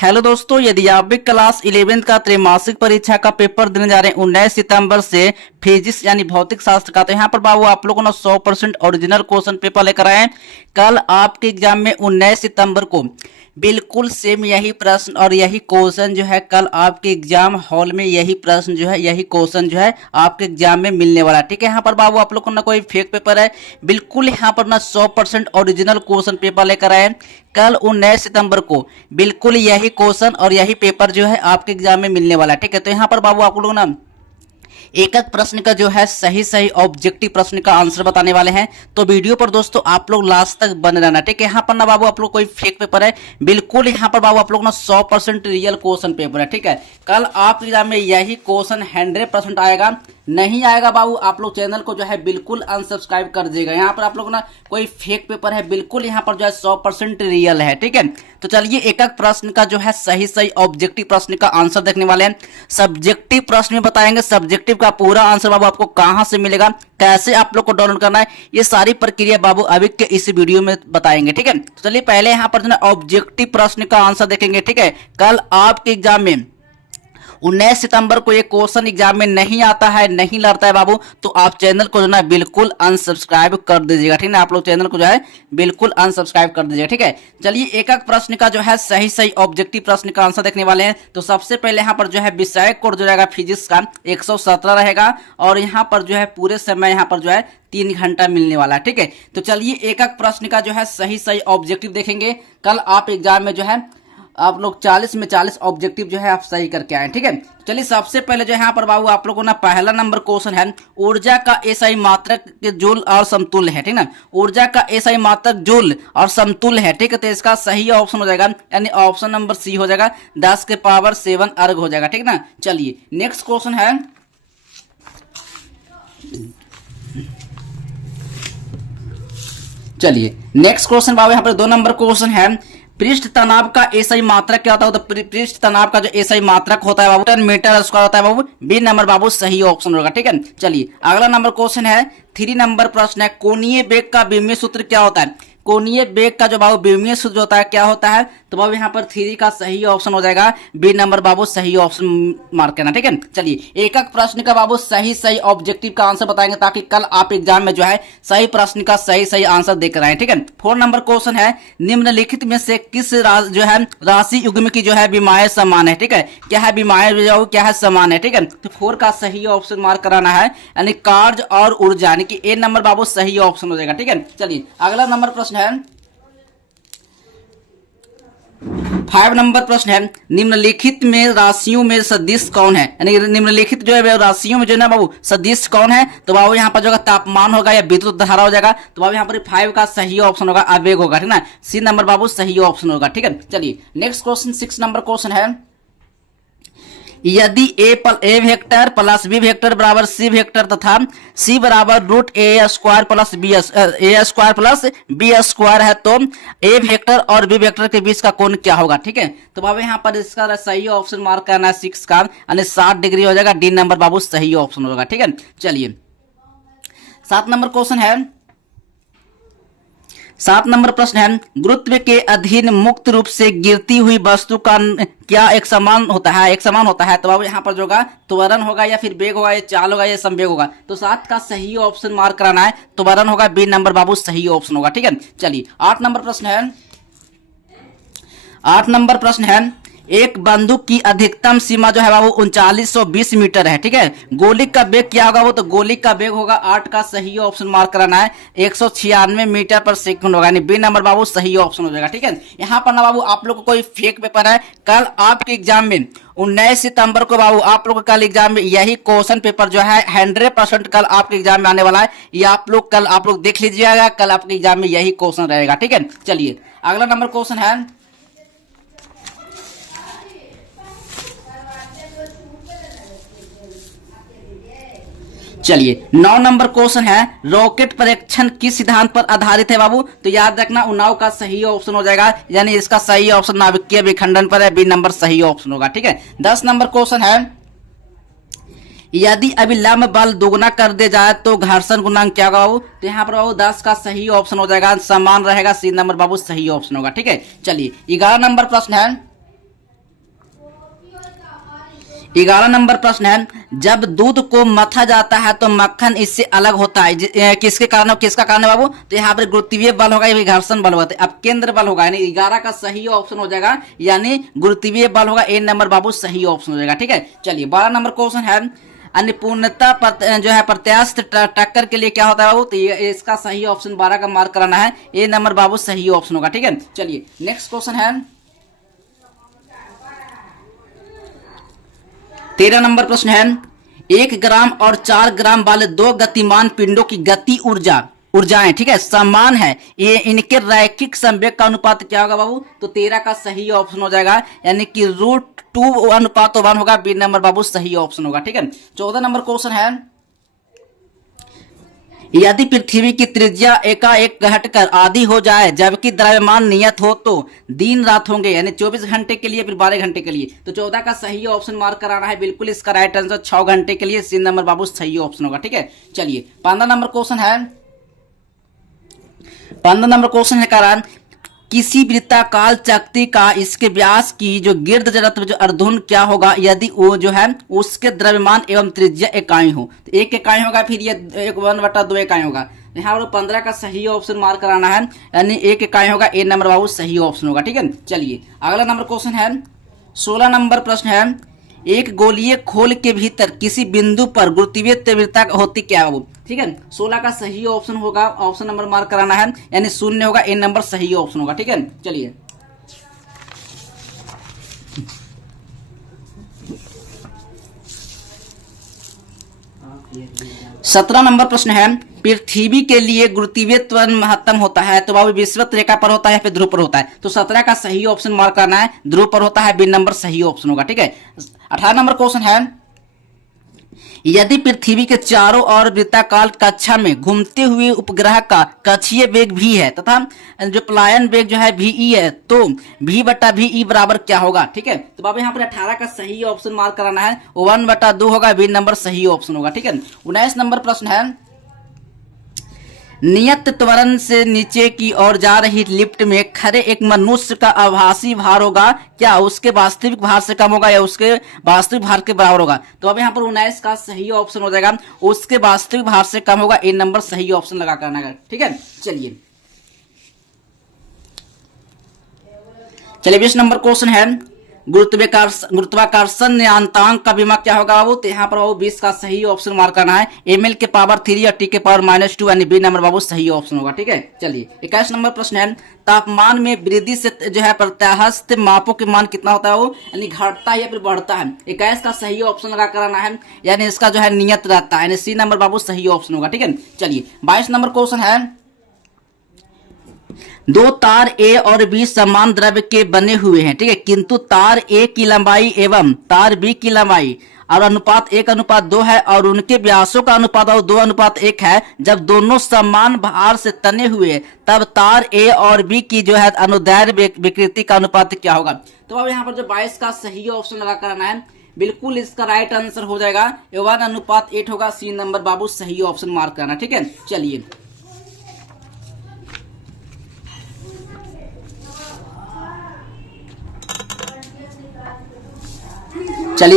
Hello दोस्तों, यदि आप भी क्लास 11 का त्रैमासिक परीक्षा का पेपर देने जा रहे हैं 19 सितंबर से फिजिक्स यानी भौतिक शास्त्र का, तो यहाँ पर बाबू आप लोगों ने 100% ओरिजिनल क्वेश्चन पेपर लेकर आए हैं। कल आपके एग्जाम में 19 सितंबर को बिल्कुल सेम यही प्रश्न और यही क्वेश्चन जो है कल आपके एग्जाम हॉल में यही प्रश्न जो है यही क्वेश्चन जो है आपके एग्जाम में मिलने वाला है। ठीक है, यहाँ पर बाबू आप लोग को ना कोई फेक पेपर है, बिल्कुल यहाँ पर ना 100% ओरिजिनल क्वेश्चन पेपर लेकर आए। कल 19 सितंबर को बिल्कुल यही क्वेश्चन और यही पेपर जो है आपके एग्जाम में मिलने वाला है। ठीक है, तो यहाँ पर बाबू आप लोग ना एक एक प्रश्न का जो है सही सही ऑब्जेक्टिव प्रश्न का आंसर बताने वाले हैं। तो वीडियो पर दोस्तों आप लोग लास्ट तक बने रहना। ठीक है, यहाँ पर ना बाबू आप लोग कोई फेक पेपर है, बिल्कुल यहाँ पर बाबू आप लोग ना 100% रियल क्वेश्चन पेपर है। ठीक है, कल आप एग्जाम में यही क्वेश्चन 100% आएगा। नहीं आएगा बाबू आप लोग चैनल को जो है बिल्कुल अनसब्सक्राइब कर दीजिएगा। यहाँ पर आप लोग ना कोई फेक पेपर है, बिल्कुल यहाँ पर जो है 100% रियल है। ठीक है, तो चलिए एक एक प्रश्न का जो है सही सही ऑब्जेक्टिव प्रश्न का आंसर देखने वाले हैं। सब्जेक्टिव प्रश्न में बताएंगे, सब्जेक्टिव का पूरा आंसर बाबू आपको कहां से मिलेगा, कैसे आप लोग को डाउनलोड करना है, ये सारी प्रक्रिया बाबू अभी के इस वीडियो में बताएंगे। ठीक है, तो चलिए पहले यहाँ पर जो है ऑब्जेक्टिव प्रश्न का आंसर देखेंगे। ठीक है, कल आपके एग्जाम में 19 सितंबर को ये क्वेश्चन एग्जाम में नहीं आता है, नहीं लड़ता है बाबू, तो आप चैनल को जो है बिल्कुल अनसब्सक्राइब कर दीजिएगा। ठीक है, आप लोग चैनल को जो है बिल्कुल अनसब्सक्राइब कर दीजिएगा। ठीक है, चलिए एक एक प्रश्न का जो है सही सही ऑब्जेक्टिव प्रश्न का आंसर देखने वाले हैं। तो सबसे पहले यहाँ पर जो है विषय कोड जो रहेगा फिजिक्स का 117 रहेगा और यहाँ पर जो है पूरे समय यहाँ पर जो है 3 घंटा मिलने वाला है। ठीक है, तो चलिए एक एक प्रश्न का जो है सही सही ऑब्जेक्टिव देखेंगे। कल आप एग्जाम में जो है आप लोग 40 में 40 ऑब्जेक्टिव जो है आप सही करके आए। ठीक है, चलिए सबसे पहले जो है यहाँ पर बाबू आप लोगों ना पहला नंबर क्वेश्चन है, ऊर्जा का एसआई मात्रक जूल और समतुल्य है। ठीक है ना, ऊर्जा का एसआई मात्रक जूल और समतुल्य है। ठीक है, तो इसका सही ऑप्शन हो जाएगा यानी ऑप्शन नंबर सी हो जाएगा, 10 के पावर 7 अर्ग हो जाएगा। ठीक है ना, चलिए नेक्स्ट क्वेश्चन है, चलिए नेक्स्ट क्वेश्चन बाबू यहाँ पर 2 नंबर क्वेश्चन है, पृष्ठ तनाव का एसआई मात्रक क्या होता है, तो पृष्ठ तनाव का जो एसआई मात्रक होता है बाबू 10 मीटर स्क्वायर होता है बाबू। बी नंबर बाबू सही ऑप्शन होगा। ठीक है, चलिए अगला नंबर क्वेश्चन है, 3 नंबर प्रश्न है, कोणीय बेग का विमीय सूत्र क्या होता है। कोणीय बेग का जो बाबू विमीय सूत्र होता है क्या होता है, तो बाबू यहाँ पर 3 का सही ऑप्शन हो जाएगा, बी नंबर बाबू सही ऑप्शन मार्क करना। ठीक है, चलिए एक एक प्रश्न का बाबू सही सही ऑब्जेक्टिव का आंसर बताएंगे ताकि कल आप एग्जाम में जो है सही प्रश्न का सही सही आंसर देकर आए। ठीक है, 4 नंबर क्वेश्चन है, निम्नलिखित में से किस जो है राशि युग्म की जो है विमाएं समान है। ठीक है, क्या है विमाएं जो क्या है समान है। ठीक है, तो 4 का सही ऑप्शन मार्क कराना है यानी कार्य और ऊर्जा यानी कि ए नंबर बाबू सही ऑप्शन हो जाएगा। ठीक है, चलिए अगला नंबर प्रश्न है, 5 नंबर प्रश्न है, निम्नलिखित में राशियों में सदिश कौन है, यानी निम्नलिखित जो है राशियों में जो है ना बाबू सदिश कौन है, तो बाबू यहाँ पर जो तापमान होगा या विद्युत धारा हो जाएगा, तो बाबू यहाँ पर 5 का सही ऑप्शन होगा आवेग होगा। ठीक ना, सी नंबर बाबू सही ऑप्शन होगा। ठीक है, चलिए नेक्स्ट क्वेश्चन 6 नंबर क्वेश्चन है, यदि ए वेक्टर प्लस बी वेक्टर बराबर सी वेक्टर तथा सी बराबर रूट ए स्क्वायर प्लस बी स्क्वायर है तो ए वेक्टर और बी वेक्टर के बीच का कोण क्या होगा। ठीक है, तो बाबू यहाँ पर इसका सही ऑप्शन मार्क करना है 6 का यानी 60 डिग्री हो जाएगा, डी नंबर बाबू सही ऑप्शन होगा। ठीक है, चलिए 7 नंबर क्वेश्चन है, 7 नंबर प्रश्न है, गुरुत्व के अधीन मुक्त रूप से गिरती हुई वस्तु का क्या एक समान होता है, एक समान होता है, तो बाबू यहाँ पर जो होगा त्वरण होगा या फिर वेग होगा या चाल होगा या संवेग होगा, तो 7 का सही ऑप्शन मार्क कराना है, त्वरण होगा, बी नंबर बाबू सही ऑप्शन होगा। ठीक है, चलिए 8 नंबर प्रश्न है, 8 नंबर प्रश्न है, एक बंदूक की अधिकतम सीमा जो है बाबू 3920 मीटर है। ठीक है, गोलिक का वेग क्या होगा, वो तो गोलिक का वेग होगा, 8 का सही ऑप्शन मार्क कराना है, 196 मीटर पर सेकंड होगा यानी बी नंबर बाबू सही ऑप्शन हो जाएगा। ठीक है, यहाँ पर ना बाबू आप लोग को कोई फेक पेपर है, कल आपके एग्जाम में 19 सितंबर को बाबू आप लोग कल एग्जाम में यही क्वेश्चन पेपर जो है 100% कल आपके एग्जाम में आने वाला है, ये आप लोग कल आप लोग देख लीजिएगा, कल आपके एग्जाम में यही क्वेश्चन रहेगा। ठीक है, चलिए अगला नंबर क्वेश्चन है, चलिए 9 नंबर क्वेश्चन है, रॉकेट परीक्षण किस सिद्धांत पर आधारित है बाबू, तो याद रखना उन्नाव का सही ऑप्शन हो जाएगा यानी इसका सही ऑप्शन नाभिकीय विखंडन पर है, बी नंबर सही ऑप्शन होगा। ठीक है, 10 नंबर क्वेश्चन है, यदि अभिलंब बल दोगुना कर दे जाए तो घर्षण गुणांक क्या होगा बाबू, तो यहाँ पर बाबू 10 का सही ऑप्शन हो जाएगा, समान रहेगा, सी नंबर बाबू सही ऑप्शन होगा। ठीक है, चलिए 11 नंबर प्रश्न है, 11 नंबर प्रश्न है, जब दूध को मथा जाता है तो मक्खन इससे अलग होता है, किसके कारण, किसका कारण है बाबू? तो यहाँ पर गुरुत्वीय बल होगा या घर्षण बल होगा? तो अब केंद्र बल होगा, यानी 11 का सही ऑप्शन हो जाएगा, यानी गुरुत्वीय बल होगा। ए नंबर बाबू सही ऑप्शन हो जाएगा। ठीक है, चलिए 12 नंबर क्वेश्चन है, अन्नपूर्णता जो है प्रत्यास्थ टक्कर के लिए क्या होता है बाबू? तो ये इसका सही ऑप्शन 12 का मार्क कराना है, ए नंबर बाबू सही ऑप्शन होगा। ठीक है, चलिए नेक्स्ट क्वेश्चन है 13 नंबर प्रश्न है, 1 ग्राम और 4 ग्राम वाले दो गतिमान पिंडों की गति ऊर्जाएं, ठीक है, समान है, ये इनके रैखिक संवेग का अनुपात क्या होगा बाबू? तो 13 का सही ऑप्शन हो जाएगा, यानी कि √2:1 होगा। बी नंबर बाबू सही ऑप्शन होगा। ठीक है, 14 नंबर क्वेश्चन है, यदि पृथ्वी की त्रिज्या एकाएक घटकर आधी हो जाए जबकि द्रव्यमान नियत हो तो दिन रात होंगे, यानी 24 घंटे के लिए, फिर 12 घंटे के लिए। तो 14 का सही ऑप्शन मार्क कराना है, बिल्कुल इसका राइट आंसर 6 घंटे के लिए, सी नंबर बाबू सही ऑप्शन होगा। ठीक है, चलिए 15 नंबर क्वेश्चन है, 15 नंबर क्वेश्चन है कारण, किसी वृत्ताकार चकती का इसके व्यास की जो गिर्द जड़त्व जो अर्धुन क्या होगा यदि वो जो है उसके द्रव्यमान एवं त्रिज्या इकाई हो? तो 1 इकाई होगा, फिर ये 1/2 इकाई होगा। यहाँ पर 15 का सही ऑप्शन मार्क कराना है, यानी 1 इकाई होगा, ए नंबर बाबू सही ऑप्शन होगा। ठीक है, चलिए अगला नंबर क्वेश्चन है, 16 नंबर प्रश्न है, एक गोलीय खोल के भीतर किसी बिंदु पर गुरुत्वीय तीव्रता होती क्या है बाबू? ठीक है, 16 का सही ऑप्शन होगा, ऑप्शन नंबर मार्क कराना है, यानी 0 होगा, ए नंबर सही ऑप्शन होगा। ठीक है, चलिए 17 नंबर प्रश्न है, पृथ्वी के लिए गुरुत्वीय त्वरण महत्तम होता है तो बाबू विषुवत रेखा पर होता है या फिर ध्रुव पर होता है? तो 17 का सही ऑप्शन मार्क करना है, ध्रुव पर होता है, बी नंबर सही ऑप्शन होगा। ठीक है, 18 नंबर क्वेश्चन है, यदि पृथ्वी के चारों ओर वृत्ताकार कक्षा में घूमते हुए उपग्रह का कक्षीय वेग भी है तथा जो पलायन वेग जो है वी है, तो v/v बराबर क्या होगा? ठीक है, तो बाबू यहाँ पर 18 का सही ऑप्शन मार्क कराना है, 1/2 होगा, बी नंबर सही ऑप्शन होगा। ठीक है, 19 नंबर प्रश्न है, नियत त्वरण से नीचे की ओर जा रही लिफ्ट में खड़े एक मनुष्य का आभासी भार होगा, क्या उसके वास्तविक भार से कम होगा या उसके वास्तविक भार के बराबर होगा? तो अब यहाँ पर 19 का सही ऑप्शन हो जाएगा, उसके वास्तविक भार से कम होगा, ए नंबर सही ऑप्शन लगा करना है। ठीक है, चलिए 20 नंबर क्वेश्चन है, गुरुत्वाकर्षण नियतांक का विमा क्या होगा बाबू? तो यहाँ पर बाबू 20 का सही ऑप्शन मार्क करना है, ml के पावर 3 और t के पावर -2, यानी बी नंबर बाबू सही ऑप्शन होगा। ठीक है, चलिए 21 नंबर प्रश्न है, तापमान में वृद्धि से जो है प्रत्यास्थ मापों के मान कितना होता है वो, यानी घटता है या फिर बढ़ता है? 21 का सही ऑप्शन लगा कराना है, यानी इसका जो है नियत रहता है, यानी सी नंबर बाबू सही ऑप्शन होगा। ठीक है, चलिए 22 नंबर क्वेश्चन है, दो तार ए और बी समान द्रव्य के बने हुए हैं, ठीक है, किंतु तार ए की लंबाई एवं तार बी की लंबाई और अनुपात 1:2 है और उनके व्यासों का अनुपात 2:1 है। जब दोनों समान भार से तने हुए तब तार ए और बी की जो है अनुदैर्ध्य विकृति का अनुपात क्या होगा? तो अब यहाँ पर जो 22 का सही ऑप्शन लगा करना है, बिल्कुल इसका राइट आंसर हो जाएगा 1:8 होगा, सी नंबर बाबू सही ऑप्शन मार्क करना। ठीक है, चलिए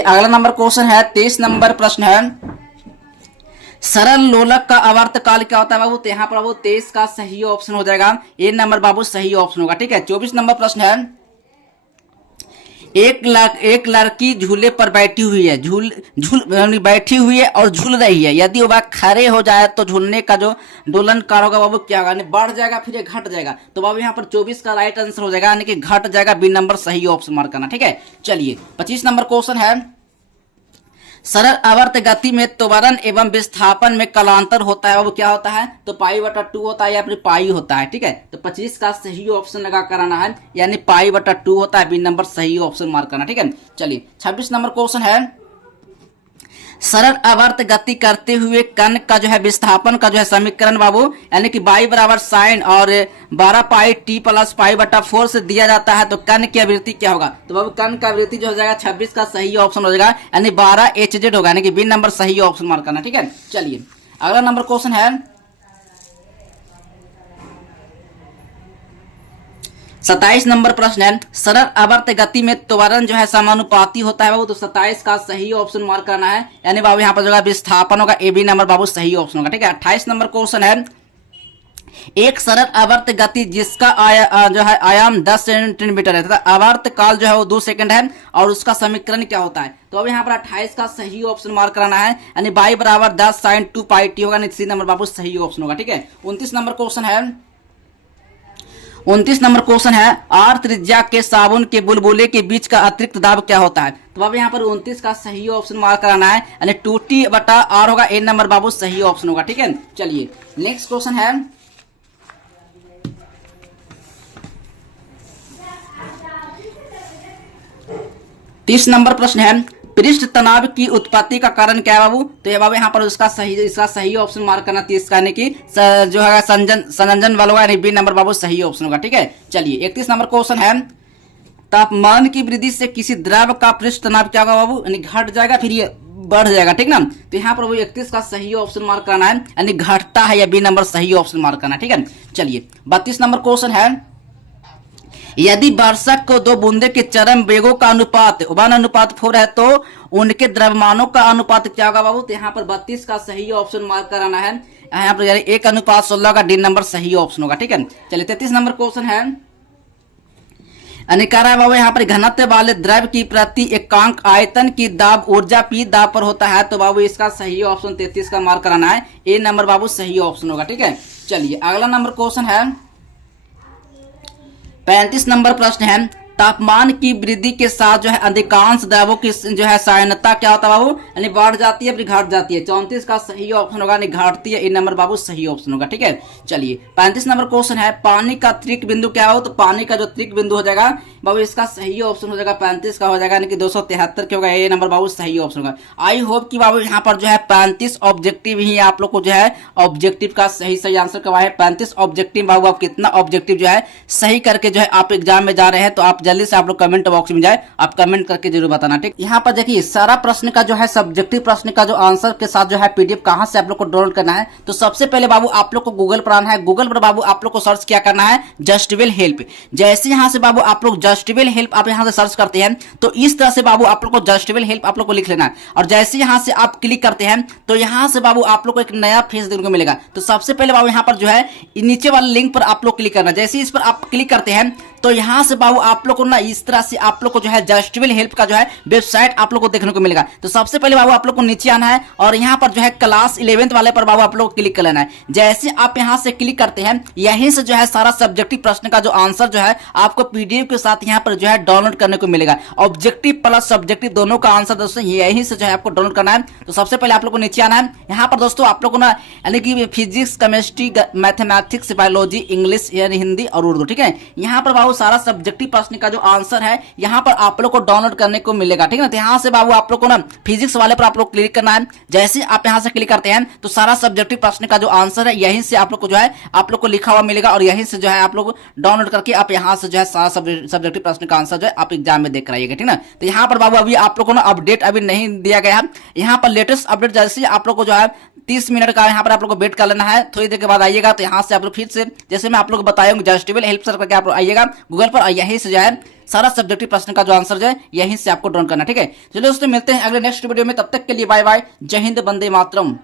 अगला नंबर क्वेश्चन है, 23 नंबर प्रश्न है, सरल लोलक का आवर्त काल क्या होता है बाबू? तो यहाँ पर बाबू 23 का सही ऑप्शन हो जाएगा, ए नंबर बाबू सही ऑप्शन होगा। ठीक है, 24 नंबर प्रश्न है, एक लड़की झूले पर बैठी हुई है, बैठी हुई है और झूल रही है, यदि वह खड़े हो जाए तो झूलने का जो दोलन कार होगा बाबू क्या होगा? बढ़ जाएगा फिर घट जाएगा, तो बाबू यहाँ पर 24 का राइट आंसर हो जाएगा, यानी कि घट जाएगा, बी नंबर सही ऑप्शन मार्क करना। ठीक है, चलिए 25 नंबर क्वेश्चन है, सरल आवर्त गति में त्वरण एवं विस्थापन में कलांतर होता है, वो क्या होता है? तो π/2 होता है या फिर पाई होता है। ठीक है, तो 25 का सही ऑप्शन लगा कराना है, यानी π/2 होता है, बी नंबर सही ऑप्शन मार्क करना। ठीक है, चलिए 26 नंबर क्वेश्चन है, सरल आवर्त गति करते हुए कण का जो है विस्थापन का जो है समीकरण बाबू, यानी कि y बराबर साइन और 12πt + π/4 से दिया जाता है, तो कण की आवृत्ति क्या होगा? तो बाबू कण का आवृत्ति जो हो जाएगा 26 का सही ऑप्शन हो जाएगा, यानी 12hz होगा, यानी कि बी नंबर सही ऑप्शन मार्क करना। ठीक है, चलिए अगला नंबर क्वेश्चन है, 27 नंबर प्रश्न है, सरल आवर्त गति में त्वरण जो है समानुपाती होता है बाबू, तो 27 का सही ऑप्शन मार्क करना है, यानी बाबू यहाँ पर जो है विस्थापन होगा, ए बी नंबर बाबू सही ऑप्शन होगा। ठीक है, 28 नंबर क्वेश्चन है, एक सरल आवर्त गति जिसका जो है आयाम 10 सेंटीमीटर है तथा आवर्त काल जो है वो 2 सेकंड है और उसका समीकरण क्या होता है। तो अब यहाँ पर 28 का सही ऑप्शन मार्क कराना है, यानी y बराबर 10 sin 2 पाई टी होगा, सी नंबर बाबू सही ऑप्शन होगा। ठीक है, 29 नंबर क्वेश्चन है, 29 नंबर क्वेश्चन है, आर त्रिज्या के साबुन के बुलबुले के बीच का अतिरिक्त दाब क्या होता है। तो अब यहाँ पर 29 का सही ऑप्शन मार्क कराना है, यानी 2t बटा r होगा, ए नंबर बाबू सही ऑप्शन होगा। ठीक है, चलिए नेक्स्ट क्वेश्चन है, 30 नंबर प्रश्न है, पृष्ठ तनाव की उत्पत्ति का कारण क्या है बाबू। तो ये बाबू यहाँ पर इसका सही ऑप्शन मार्क करना 30 का, यानी कि जो है संयोजन वाला होगा, यानी बी नंबर बाबू सही ऑप्शन होगा। ठीक है, चलिए 31 नंबर क्वेश्चन है, तापमान की वृद्धि से किसी द्रव का पृष्ठ तनाव क्या होगा बाबू, यानी घट जाएगा फिर ये बढ़ जाएगा। ठीक ना, तो यहाँ पर 31 का सही ऑप्शन मार्क करना है, यानी घटता है, या बी नंबर सही ऑप्शन मार्क करना है। ठीक है, चलिए 32 नंबर क्वेश्चन है, यदि वर्षक को दो बूंदे के चरम वेगों का अनुपात 1:4 है तो उनके द्रव्यमानों का अनुपात क्या होगा बाबू। तो यहाँ पर 32 का सही ऑप्शन मार्क कराना है, यहाँ पर 1:16 का डी नंबर सही ऑप्शन होगा। ठीक है, चलिए 33 नंबर क्वेश्चन है, अनिकारा बाबू यहाँ पर घनत्व वाले द्रव की प्रति एकांक आयतन की दाब ऊर्जा पी दाब पर होता है, तो बाबू इसका सही ऑप्शन 33 का मार्क कराना है, ए नंबर बाबू सही ऑप्शन होगा। ठीक है, चलिए अगला नंबर क्वेश्चन है, 35 नंबर प्रश्न है, तापमान की वृद्धि के साथ जो है अधिकांश द्रवों की जो है सायनता क्या होता है बाबू, यानी बढ़ जाती है फिर घट जाती है। 34 का सही ऑप्शन होगा, यानी घटती है, ए नंबर बाबू सही ऑप्शन होगा। ठीक है, चलिए 35 नंबर क्वेश्चन है, पानी का त्रिक बिंदु क्या हो। तो पानी का जो त्रिक बिंदु हो जाएगा बाबू, इसका सही ऑप्शन हो जाएगा 35 का हो जाएगा, यानी कि 273 के होगा, ए नंबर बाबू सही ऑप्शन होगा। आई होप कि बाबू यहाँ पर जो है 35 ऑब्जेक्टिव ही आप लोग को जो है ऑब्जेक्टिव का सही आंसर करवाए है। 35 ऑब्जेक्टिव बाबू, आप कितना ऑब्जेक्टिव जो है सही करके जो है आप एग्जाम में जा रहे हैं, तो आप जल्दी से आप लोग कमेंट बॉक्स में जाए, आप कमेंट करके जरूर बताना। ठीक, यहाँ पर देखिए सारा प्रश्न का जो है सब्जेक्टिव प्रश्न का जो आंसर के साथ जो है पीडीएफ कहां से आप लोग को डाउनलोड करना है। तो सबसे पहले बाबू आप लोग को गूगल पर आना है, गूगल पर बाबू आप लोग को सर्च क्या करना है, जस्टवेल हेल्प। जैसे यहाँ से बाबू आप लोग जस्टवेल हेल्प आप यहाँ से सर्च करते हैं, तो इस तरह से बाबू आप लोग को जस्टवेल हेल्प आप लोग को लिख लेना है, और जैसे यहाँ से आप क्लिक करते हैं तो यहाँ से बाबू आप लोग को एक नया फेस देखने को मिलेगा। तो सबसे पहले बाबू यहाँ पर जो है नीचे वाले लिंक पर आप लोग क्लिक करना, जैसे इस पर आप क्लिक करते हैं तो यहाँ से बाबू आप लोग को ना इस तरह से आप लोग को जो है जस्टवेल हेल्प का जो है वेबसाइट आप लोग को देखने को मिलेगा। तो सबसे पहले बाबू आप लोग को नीचे आना है और यहाँ पर जो है क्लास 11th वाले पर बाबू आप लोग को क्लिक कर लेना है। जैसे आप यहाँ से क्लिक करते हैं, यहीं से जो है सारा सब्जेक्टिव प्रश्न का जो आंसर जो है आपको पीडीएफ के साथ यहाँ पर जो है डाउनलोड करने को मिलेगा। ऑब्जेक्टिव प्लस सब्जेक्टिव दोनों का आंसर दोस्तों यहीं से जो है आपको डाउनलोड करना है। तो सबसे पहले आप लोग को नीचे आना है, यहाँ पर दोस्तों आप लोग को ना यानी कि physics, chemistry, mathematics, biology, English यानी हिंदी और उर्दू। ठीक है, यहाँ पर बाबू सारा सब्जेक्टिव प्रश्न का जो आंसर है यहाँ पर आप लोग को डाउनलोड करने को मिलेगा। ठीक है ना, तो यहाँ से बाबू आप लोग को ना फिजिक्स वाले पर आप लोग क्लिक करना है। जैसे आप यहाँ से क्लिक करते हैं तो सारा सब्जेक्टिव प्रश्न का जो आंसर है यहीं से आप लोग को जो है आप लोग को लिखा हुआ मिलेगा, और यहीं से जो है आप लोग डाउनलोड करके आप यहाँ से जो है सारा सब्जेक्टिव प्रश्न का आंसर जो है आप एग्जाम में देख कर आइएगा। ठीक ना, तो यहाँ पर बाबू अभी आप लोग को ना अपडेट अभी नहीं दिया गया है, यहाँ पर लेटेस्ट अपडेट जैसे आप लोग को जो है 30 मिनट का यहाँ पर आप लोग को वेट कर लेना है। थोड़ी देर के बाद आइएगा, तो यहाँ से आप लोग फिर से जैसे मैं आप लोग को बताऊंगा जस्टवेल हेल्प सर्च करके आप लोग आइएगा गूगल पर, यहीं से जो है सारा सब्जेक्टिव प्रश्न का जो आंसर जो है यहीं से आपको डाउनलोड करना। ठीक है, चलिए दोस्तों मिलते हैं अगले नेक्स्ट वीडियो में, तब तक के लिए बाय बाय, जय हिंद, वंदे मातरम।